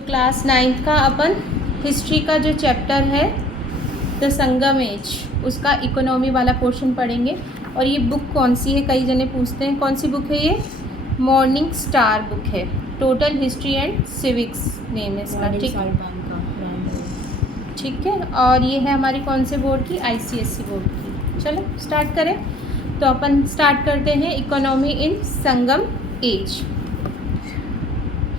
तो class 9th का अपन history का जो चैप्टर है द संगम एज, उसका इकोनॉमी वाला पोर्शन पढ़ेंगे। और ये बुक कौन सी है, कई जने पूछते हैं कौन सी बुक है ये। मॉर्निंग स्टार बुक है, total history and civics name है इसका, ठीक है। और ये है हमारी कौन से बोर्ड की, ICSE बोर्ड की। चलो स्टार्ट करें। तो अपन स्टार्ट करते हैं इकोनॉमी इन संगम एज।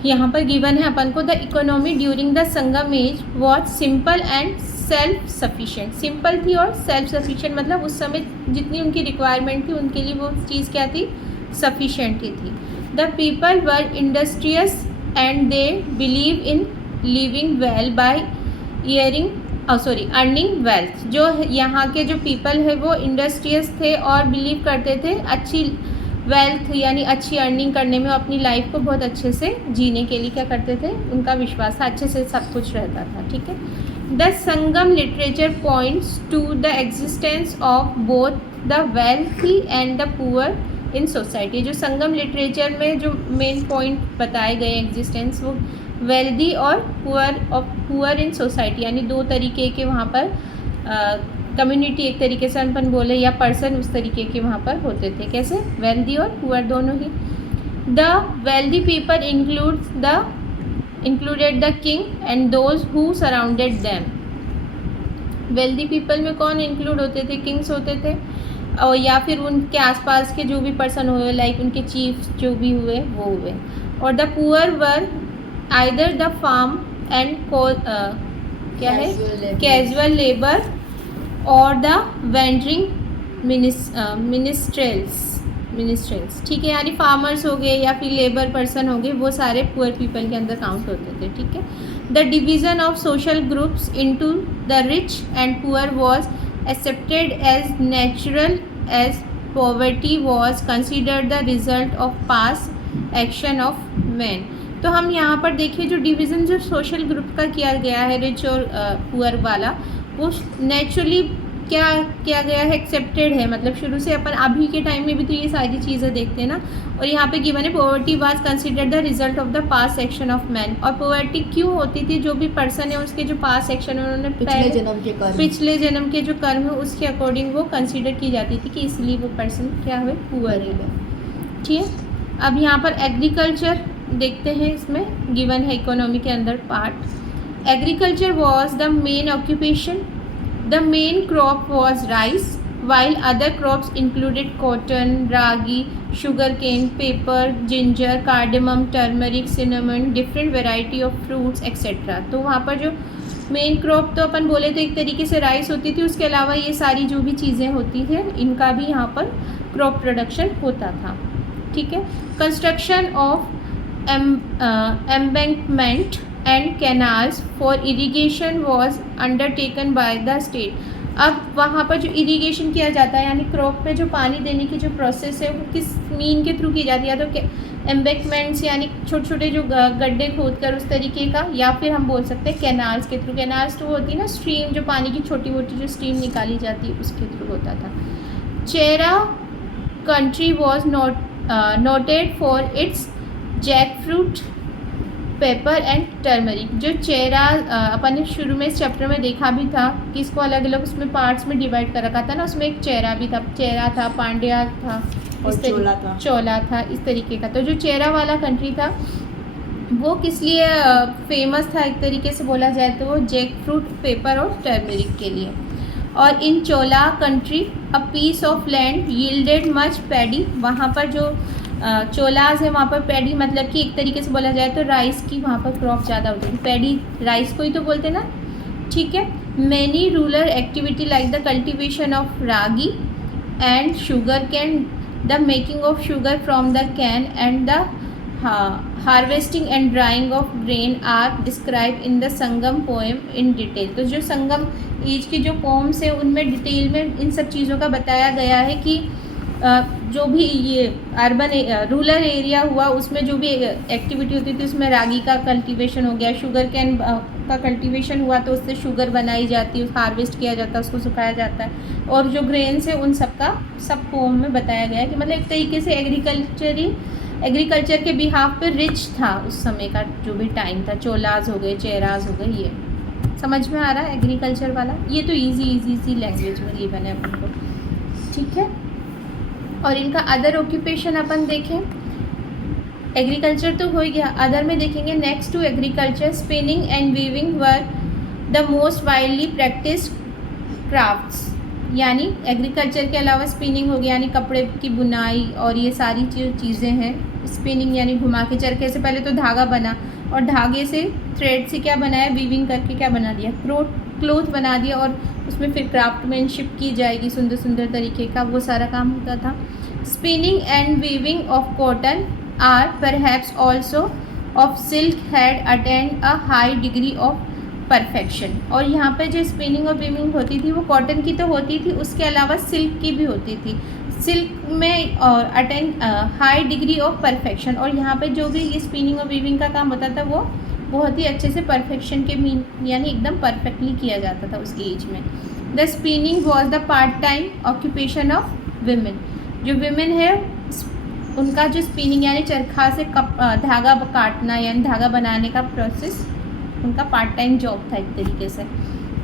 यहाँ पर गिवन है अपन को, the economy during the Sangam age was simple and self sufficient. Simple थी और सेल्फ सफिशिएंट, मतलब उस समय जितनी उनकी रिक्वायरमेंट थी उनके लिए वो चीज़ क्या थी, सफिशिएंट ही थी। The people were industrious and they believe in living well by earning wealth. जो यहाँ के जो पीपल है वो इंडस्ट्रियस थे और बिलीव करते थे अच्छी वेल्थ यानी अच्छी अर्निंग करने में, अपनी लाइफ को बहुत अच्छे से जीने के लिए क्या करते थे, उनका विश्वास था, अच्छे से सब कुछ रहता था, ठीक है। The Sangam literature points to the existence of both the wealthy and the poor in society. जो संगम लिटरेचर में जो मेन पॉइंट बताए गए एग्जिस्टेंस, वो वेल्दी और पुअर इन सोसाइटी, यानी दो तरीके के वहाँ पर कम्युनिटी, एक तरीके से अपन बोले, या पर्सन उस तरीके के वहाँ पर होते थे। कैसे, वेल्दी और पुअर दोनों ही। The wealthy people included the king and those who surrounded them. Wealthy people में कौन इंक्लूड होते थे, किंग्स होते थे, और या फिर उनके आसपास के जो भी पर्सन हुए, लाइक उनके चीफ जो भी हुए वो हुए। और the poor were either the farm and क्या है, कैजुअल लेबर और द वेंडरिंग मिनिस्ट्रेल्स, ठीक है, यानी फार्मर्स हो गए या फिर लेबर पर्सन हो गए, वो सारे पुअर पीपल के अंदर काउंट होते थे, ठीक है। The division of social groups into the rich and poor was accepted as natural as poverty was considered the result of past action of man. तो हम यहाँ पर देखिए जो डिवीज़न जो सोशल ग्रुप का किया गया है, रिच और पुअर वाला, वो नेचुरली क्या किया गया है, एक्सेप्टेड है, मतलब शुरू से अपन अभी के टाइम में भी तो ये सारी चीज़ें देखते हैं ना। और यहाँ पे गिवन है poverty was considered the result of the past action of man. और पॉवर्टी क्यों होती थी, जो भी पर्सन है उसके जो पास्ट एक्शन है, उन्होंने पिछले जन्म के जो कर्म है उसके अकॉर्डिंग वो कंसिडर की जाती थी कि इसलिए वो पर्सन क्या हुए, पुअर है, ठीक है। अब यहाँ पर एग्रीकल्चर देखते हैं, इसमें गिवन है इकोनॉमी के अंदर part. Agriculture was the main occupation. The main crop was rice while other crops included cotton, ragi, sugarcane, pepper, ginger, cardamom, turmeric, cinnamon, different variety of fruits etc. तो वहाँ पर जो मेन क्रॉप तो अपन बोले तो एक तरीके से राइस होती थी, उसके अलावा ये सारी जो भी चीज़ें होती थे इनका भी यहाँ पर क्रॉप प्रोडक्शन होता था, ठीक है। Construction of embankment and canals for irrigation was undertaken by the state. अब वहाँ पर जो इरिगेशन किया जाता है, यानी क्रॉप पे जो पानी देने की जो प्रोसेस है वो किस मीन के थ्रू की जाती है, तो एम्बैंकमेंट्स यानी छोटे छोटे जो गड्ढे खोद कर उस तरीके का, या फिर हम बोल सकते हैं कैनाल्स के थ्रू। कैनाल्स तो होती है ना स्ट्रीम, जो पानी की छोटी मोटी जो स्ट्रीम निकाली जाती है उसके थ्रू होता था। Chera country was noted for its jackfruit, pepper and turmeric. जो चेरा अपन ने शुरू में इस चैप्टर में देखा भी था कि इसको अलग अलग उसमें पार्ट्स में डिवाइड कर रखा था ना, उसमें एक चेरा भी था, चेरा था, पांड्या था और चोला था, इस तरीके का। तो जो चेरा वाला कंट्री था वो किस लिए फेमस था, एक तरीके से बोला जाए तो वो जैक फ्रूट, पेपर और टर्मरिक के लिए। और in Chola country a piece of land yielded much paddy. वहाँ पर जो चोलाज है वहाँ पर पैडी, मतलब कि एक तरीके से बोला जाए तो राइस की वहाँ पर क्रॉप ज़्यादा होती है, पैडी राइस को ही तो बोलते ना, ठीक है। Many rural activity like the cultivation of ragi and sugar cane, the making of sugar from the cane and the harvesting and drying of grain are describe in the Sangam poem in detail. तो जो संगम as की जो poems है उनमें detail में इन सब चीज़ों का बताया गया है कि जो भी ये अर्बन रूरल एरिया हुआ उसमें जो भी एक्टिविटी होती थी उसमें रागी का कल्टीवेशन हो गया, शुगर कैन का कल्टीवेशन हुआ तो उससे शुगर बनाई जाती है, हार्वेस्ट किया जाता है, उसको सुखाया जाता है, और जो ग्रेन्स है उन सब का सब पोम में बताया गया है कि मतलब एक तरीके से एग्रीकल्चर के बिहाफ पे रिच था उस समय का जो भी टाइम था। चोलाज हो गए, चेराज हो गए, ये समझ में आ रहा है एग्रीकल्चर वाला। ये तो इजी लैंग्वेज में गिवन है अपन को, ठीक है। और इनका अदर ऑक्यूपेशन अपन देखें, एग्रीकल्चर तो हो ही गया, अदर में देखेंगे next to agriculture spinning and weaving were the most widely practised crafts. यानी एग्रीकल्चर के अलावा स्पिनिंग हो गया यानी कपड़े की बुनाई और ये सारी चीज़ें हैं। स्पिनिंग यानी घुमा के चरखे से पहले तो धागा बना और धागे से थ्रेड से क्या बनाया, वीविंग करके क्या बना दिया, क्लोथ बना दिया, और उसमें फिर क्राफ्टमैनशिप की जाएगी सुंदर सुंदर तरीके का, वो सारा काम होता था। Spinning and weaving of cotton are perhaps also of silk had attained a high degree of perfection. और यहाँ पे जो स्पिनिंग और वीविंग होती थी वो कॉटन की तो होती थी, उसके अलावा सिल्क की भी होती थी। सिल्क में attend high degree of perfection, और यहाँ पे जो भी ये स्पिनिंग और वीविंग का काम होता था वो बहुत ही अच्छे से परफेक्शन के मीन यानी एकदम परफेक्टली किया जाता था उस एज में। The spinning was the part time occupation of women. जो विमेन है उनका जो स्पिनिंग यानी चरखा से धागा काटना यानी धागा बनाने का प्रोसेस उनका पार्ट टाइम जॉब था एक तरीके से।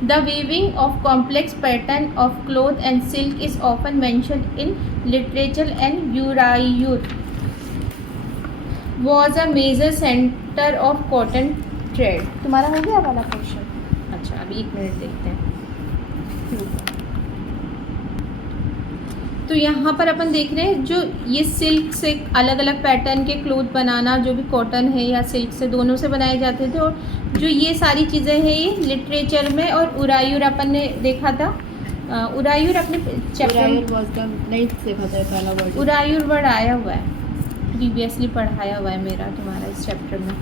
The weaving of complex pattern of cloth and silk is often mentioned in literature and Uraiyur was a major centre of cotton trade. तुम्हारा हो गया वाला क्वेश्चन? अच्छा, अभी 1 मिनट देखते हैं। तो यहाँ पर अपन देख रहे हैं जो ये सिल्क से अलग अलग पैटर्न के क्लोथ बनाना, जो भी कॉटन है या सिल्क से दोनों से बनाए जाते थे, और जो ये सारी चीज़ें हैं ये लिटरेचर में। और उरायूर अपन ने देखा था, उरायूर अपने चैप्टर नहीं देखा था पहला वर्ड, उरायूर वर्ड आया हुआ है, प्रीवियसली पढ़ाया हुआ है मेरा तुम्हारा इस चैप्टर में,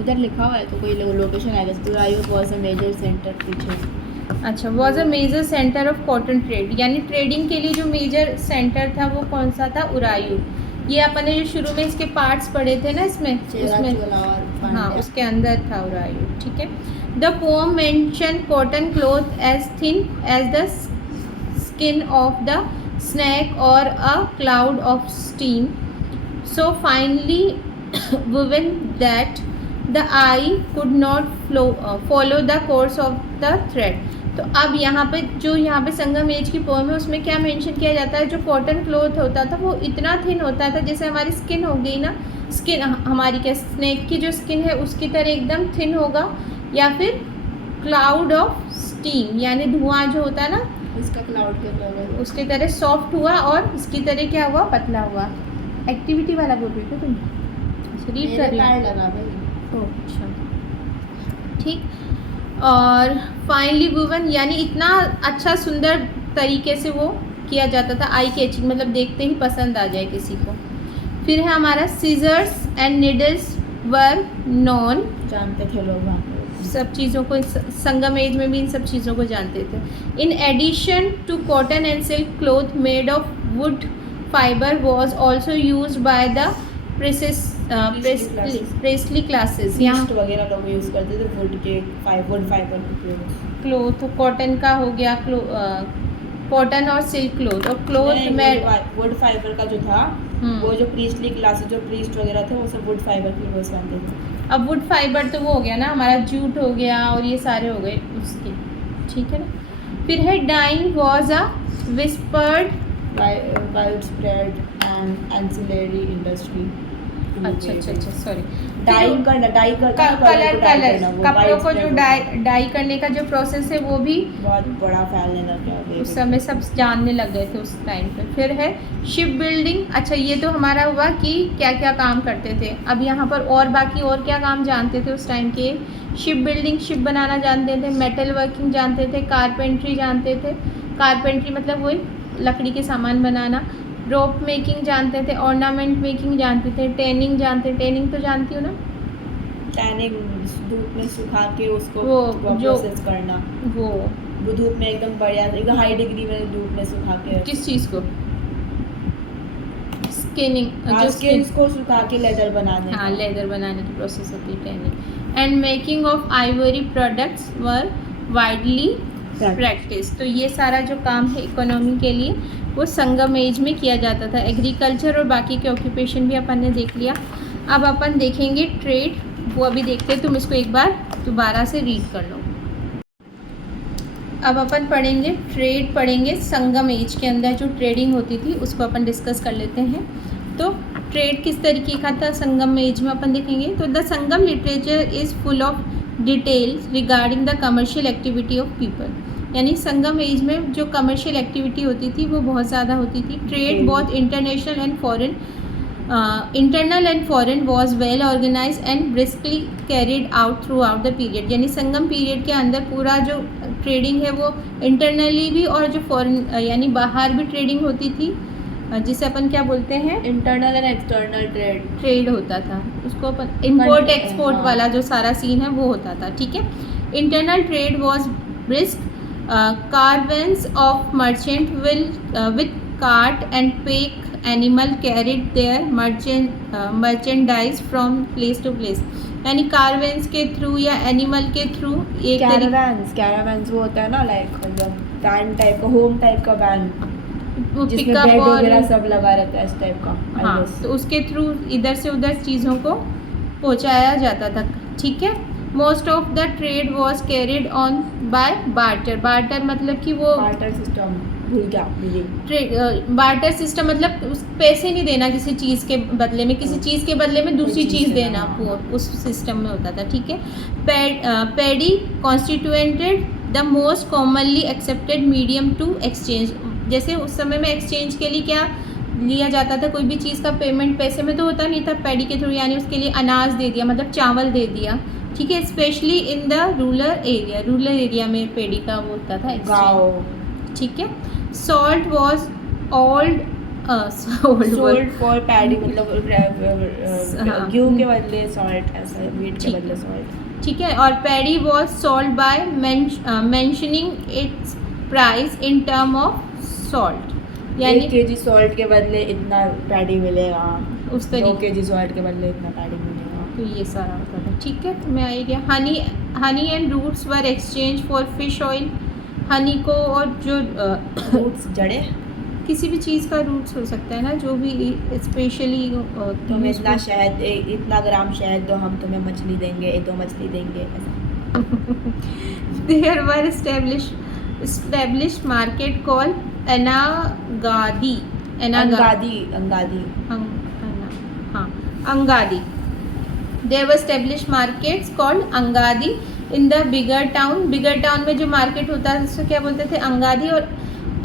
उधर लिखा हुआ है तो कोई लोकेशन आएगा। Uraiyur was a major centre पीछे। अच्छा, was a major centre of cotton trade, यानी ट्रेडिंग के लिए जो मेजर सेंटर था वो कौन सा था? उरायूर। ये अपन ने जो शुरू में इसके पार्ट्स पढ़े थे ना इसमें, उसमें हाँ उसके अंदर था उरायूर, ठीक है। The poem mention cotton cloth as thin as the skin of the snake or a cloud of steam, so finely woven that the eye could not follow the course of the thread। तो अब यहाँ पे संगम as की poem है उसमें क्या mention किया जाता है, जो कॉटन क्लॉथ होता था वो इतना थिन होता था जैसे हमारी स्किन हो गई ना, स्किन हमारी क्या स्नेक की जो स्किन है उसकी तरह एकदम थिन होगा, या फिर क्लाउड ऑफ स्टीम यानी धुआं जो होता है ना उसका क्लाउड के तरह उसके तरह सॉफ्ट हुआ, और इसकी तरह क्या हुआ, पतला हुआ। एक्टिविटी वाला बोल रही थी तुम, रीड कर रही हो? अच्छा, ठीक। और फाइनली वुवन यानी इतना अच्छा सुंदर तरीके से वो किया जाता था, आई कैचिंग मतलब देखते ही पसंद आ जाए किसी को। फिर है हमारा scissors and needles were known, जानते थे लोग वहाँ पे सब चीज़ों को, संगम एज में भी इन सब चीज़ों को जानते थे। In addition to cotton and silk cloth made of wood fibre was also use by the priestly classes. यहाँ वगैरह लोग यूज़ करते थे वुड फाइबर क्लॉथ, कॉटन का हो गया कॉटन और सिल्क क्लॉथ, और क्लॉथ में वुड फाइबर का जो था वो जो प्रीस्टली क्लासेस जो प्रीस्ट वगैरह थे वो सब वुड फाइबर की यूज़ करते थे। अब वुड फाइबर तो वो हो गया ना हमारा जूट हो गया और ये सारे हो गए उसके, ठीक है ना। फिर है dyeing was a whispered wide spread and ancillary industry. अच्छा सॉरी, डाई करना कलर कपड़ों को जो डाई करने का जो प्रोसेस है वो भी बहुत बड़ा फैलने लग गया उस समय, सब जानने लग गए थे उस टाइम पे। फिर है शिप बिल्डिंग। अच्छा, ये तो हमारा हुआ कि क्या क्या काम करते थे। अब यहाँ पर और बाकी और क्या काम जानते थे उस टाइम के? शिप बिल्डिंग, शिप बनाना जानते थे, मेटल वर्किंग जानते थे, कारपेंट्री जानते थे। कारपेंट्री मतलब वही लकड़ी के सामान बनाना। रोप मेकिंग जानते थे, ऑर्नामेंट मेकिंग जानते थे, टैनिंग जानते, टैनिंग तो जानती हो ना? टैनिंग धूप में सुखा के उसको वो प्रोसेस करना, वो धूप में एकदम बढ़िया एकदम हाई डिग्री में धूप में सुखा के। किस चीज़ को? स्किनिंग, जो स्किन्स को सुखा के लेदर बनाने हाँ का। लेदर बनाने की प्रोसेस होती है tanning. And making of Ivory products were widely practice. तो ये सारा जो काम है इकोनॉमी के लिए वो संगम एज में किया जाता था। एग्रीकल्चर और बाकी के ऑक्यूपेशन भी अपन ने देख लिया। अब अपन देखेंगे ट्रेड, वो अभी देखते हैं, तुम इसको एक बार दोबारा से रीड कर लो। अब अपन पढ़ेंगे ट्रेड, पढ़ेंगे संगम एज के अंदर जो ट्रेडिंग होती थी उसको अपन डिस्कस कर लेते हैं। तो ट्रेड किस तरीके का था संगम एज में अपन देखेंगे। तो the Sangam literature is full of details regarding the commercial activity of people. यानी संगम एज में जो कमर्शियल एक्टिविटी होती थी वो बहुत ज़्यादा होती थी। ट्रेड बहुत international and foreign, internal and foreign was well organise and briskly carried out through the period. यानी संगम पीरियड के अंदर पूरा जो ट्रेडिंग है वो इंटरनली भी और जो फॉरेन यानी बाहर भी ट्रेडिंग होती थी, जिसे अपन क्या बोलते हैं, इंटरनल एंड एक्सटर्नल ट्रेड होता था। उसको अपन इम्पोर्ट एक्सपोर्ट हाँ। वाला जो सारा सीन है वो होता था। ठीक है। Internal trade was brisk, caravans of merchant will with cart and pack animal carried their merchandise from place to place। यानी कारवेंस के थ्रू या एनिमल के थ्रू एक कैरावैंस वो होता है ना, लाइक मतलब वैन टाइप का, होम टाइप का वैन जिसमें पिकअप बेड और वगैरह सब लगा रहता है इस टाइप का। हाँ, तो उसके थ्रू इधर से उधर चीज़ों को पहुंचाया जाता था। ठीक है। Most of the trade was carried on by barter. Barter मतलब कि वो बार्टर सिस्टम भूल गया ट्रेड, बार्टर सिस्टम मतलब पैसे नहीं देना किसी चीज़ के बदले में, किसी चीज़ के बदले में दूसरी चीज़ देना, वो उस सिस्टम में होता था। ठीक है। Paddy constituted the most commonly accepted medium to exchange. जैसे उस समय में एक्सचेंज के लिए क्या लिया जाता था, कोई भी चीज़ का पेमेंट पैसे में तो होता नहीं था, पैडी के थ्रू, यानी उसके लिए अनाज दे दिया, मतलब चावल दे दिया। ठीक है। Specially in the rural area में पैडी का वो होता था एक्सचेंज। ठीक है। Salt was old sold for paddy, मतलब गेहूं के बदले सॉल्ट, ऐसा वीट के बदले सॉल्ट। ठीक है। और paddy was sold by mentioning it's price in term of salt. यानी 1 kg सॉल्ट के बदले इतना पैडी मिलेगा, उस तरीके 2 kg सॉल्ट के बदले इतना पैडी मिलेगा। तो ये सारा होता था। ठीक है। तो मैं आई गया honey and roots were exchange for fish oil. Honey को और जो रूट्स जड़े, किसी भी चीज़ का रूट्स हो सकता है ना, जो भी स्पेशली तुम्हें इतना शहद, इतना ग्राम शहद दो, हम तुम्हें मछली देंगे, 2 मछली देंगे। There were established market called Angadi। There were established markets called Angadi in the bigger town। Bigger town में जो मार्केट होता है उसको क्या बोलते थे, अंगादी। और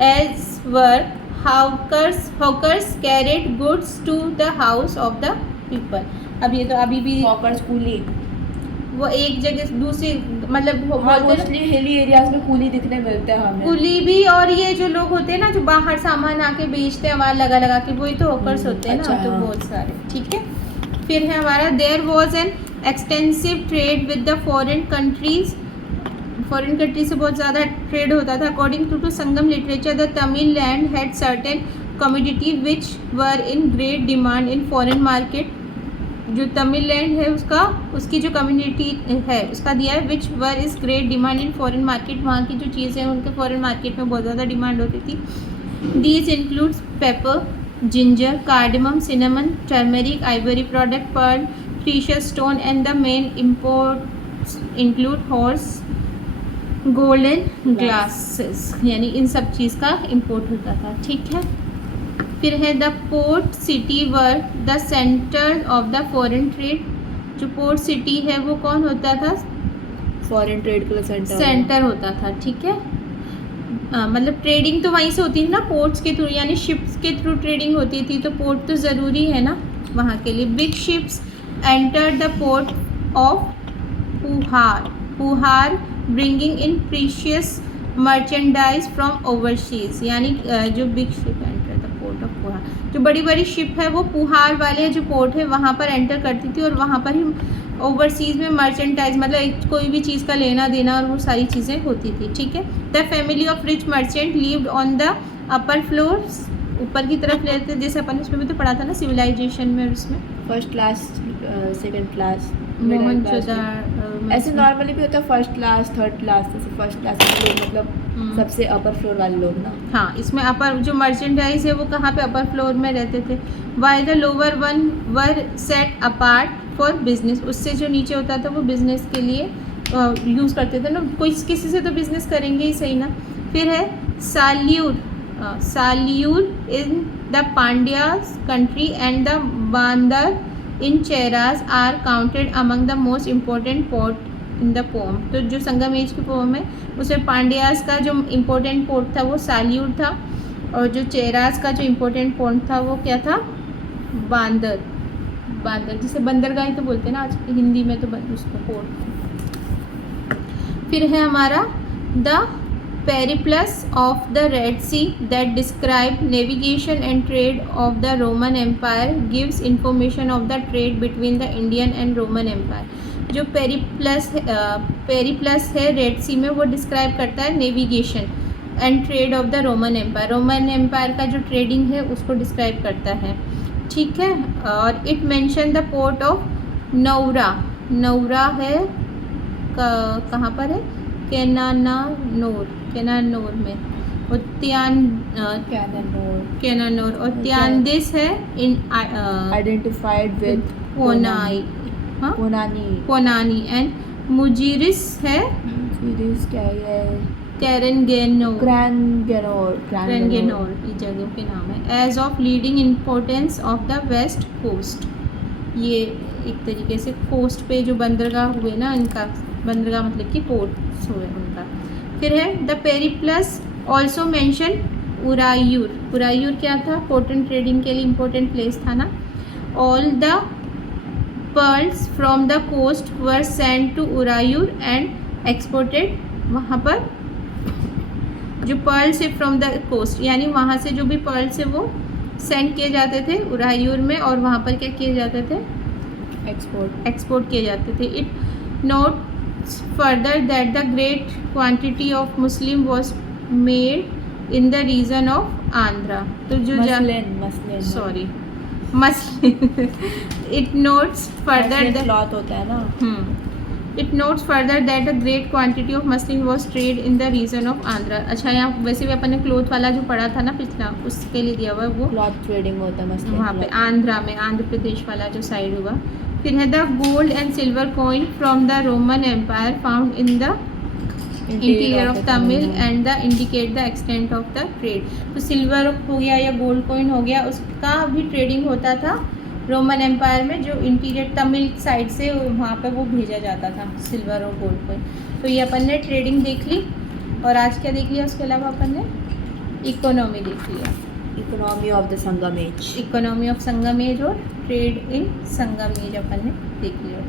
as were hawkers carried goods to the house of the people। अब ये तो अभी भी हॉकर्स कूली, वो एक जगह से दूसरी, मतलब मोस्टली हिली एरियाज में कूली दिखने मिलते हैं हमें। कुली भी, और ये जो लोग होते हैं ना जो बाहर सामान आके बेचते हैं वहाँ लगा लगा के, वही तो हॉकर्स होते हैं ना। अच्छा, तो हाँ। बहुत सारे। ठीक है। फिर है हमारा there was an extensive trade with the foreign countries. Foreign country से बहुत ज़्यादा ट्रेड होता था। According to Sangam literature the Tamil land had certain commodity which were in great demand in foreign market. जो तमिल लैंड है उसकी जो कम्युनिटी है उसका दिया है, which were is great demand in foreign market. वहाँ की जो चीज़ें हैं उनके फॉरेन मार्केट में बहुत ज़्यादा डिमांड होती थी। These includes pepper, ginger, cardamom, cinnamon, turmeric, ivory product, pearl, precious stone and the main imports include horse, gold and glasses. यानी इन सब चीज़ का इम्पोर्ट होता था। ठीक है। फिर है the port city were the centre of the foreign trade. जो पोर्ट सिटी है वो कौन होता था, फॉरेन ट्रेड के लिए सेंटर होता था। ठीक है। मतलब ट्रेडिंग तो वहीं से होती थी ना, पोर्ट्स के थ्रू, यानी शिप्स के थ्रू ट्रेडिंग होती थी, तो पोर्ट तो ज़रूरी है ना वहाँ के लिए। Big ships enter the port of Puhar bringing in precious merchandise from overseas. यानी जो big ship enter the port of Puhar, जो बड़ी बड़ी शिप है वो पुहार वाले जो पोर्ट है वहाँ पर एंटर करती थी, और वहाँ पर ही ओवरसीज़ में मर्चेंटाइज मतलब कोई भी चीज़ का लेना देना और वो सारी चीज़ें होती थी। ठीक है। The family of rich merchant lived on the upper floors. ऊपर की तरफ लेते, जैसे अपन इसमें भी तो पढ़ा था ना सिविलाइजेशन में, और उसमें first class, second class, Mohenjodaro ऐसे नॉर्मली भी होता है फर्स्ट क्लास, थर्ड क्लास। जैसे फर्स्ट क्लास के लोग मतलब सबसे अपर फ्लोर वाले लोग ना। हाँ, इसमें अपर जो मर्चेंडाइज है वो कहाँ पे, अपर फ्लोर में रहते थे। While the lower one were set apart for business, उससे जो नीचे होता था वो बिजनेस के लिए यूज़ करते थे ना, कोई किसी से तो बिजनेस करेंगे ही सही ना। फिर है Saliyur in the Pandyas country and the Bandar in Cheras are counted among the most important port in the poem. तो जो संगमेश की पोम है उसमें पांड्यास का जो इम्पोर्टेंट पोर्ट था वो साल्यूर था, और जो चेरास का जो इम्पोर्टेंट पोर्ट था वो क्या था, बांदर। जिसे बंदरगाह ही तो बोलते हैं ना आज हिंदी में, तो उसको पोर्ट। फिर है हमारा the Periplus of the Red Sea that describe navigation and trade of the Roman empire gives information of the trade between the Indian and Roman empire. जो पेरिप्लस है रेड सी में, वो डिस्क्राइब करता है navigation and trade of the Roman empire. Roman empire का जो trading है उसको डिस्क्राइब करता है, ठीक है। और it mention the port of Naura है, कहाँ पर है, केनानौर में, और कैनानौर और त्यानदिस है इन आइडेंटिफाइड विद पोनानी एंड मुजिरिस है, क्या है, क्रैनगेनौर, क्रैनगेनौर ये जगह के नाम है। As of leading importance of the west coast, ये एक तरीके से कोस्ट पे जो बंदरगाह हुए ना, इनका बंदरगाह मतलब कि पोर्ट्स हुए उनका। फिर है द पेरिप्लस ऑल्सो मेंशन उरायूर क्या था, पोर्टन ट्रेडिंग के लिए इम्पोर्टेंट प्लेस था ना। All the pearls from the coast were sent to Uraiyur and exported, वहाँ पर जो पर्ल्स है फ्रॉम द कोस्ट, यानी वहाँ से जो भी पर्ल्स है वो सेंड किए जाते थे उरायूर में, और वहाँ पर क्या किए जाते थे, एक्सपोर्ट किए जाते थे। It notes further that the great quantity of Muslim was made in the region of Andhra. तो जो muslin it notes further cloth होता है ना। It notes further that a great quantity of muslin was trade in the region of Andhra. अच्छा, यहाँ वैसे भी अपन ने क्लोथ वाला जो पढ़ा था ना पिछला, उसके लिए दिया हुआ है वो क्लॉथ ट्रेडिंग होता है मसलिन वहाँ पे आंध्रा में, आंध्र प्रदेश वाला जो साइड हुआ। फिर है the gold and silver coin from the Roman empire found in the interior of Tamil and the indicate the extent of the trade. तो सिल्वर हो गया या गोल्ड कॉइन हो गया, उसका भी ट्रेडिंग होता था रोमन एम्पायर में, जो इंटीरियर तमिल साइड से वहाँ पे वो भेजा जाता था सिल्वर और गोल्ड कॉइन। तो ये अपन ने ट्रेडिंग देख ली, और आज क्या देख लिया, उसके अलावा अपन ने इकोनॉमी देख लिया, economy of the Sangam age, economy of Sangam age और ट्रेड इन संगम एज अपन ने देख लिया।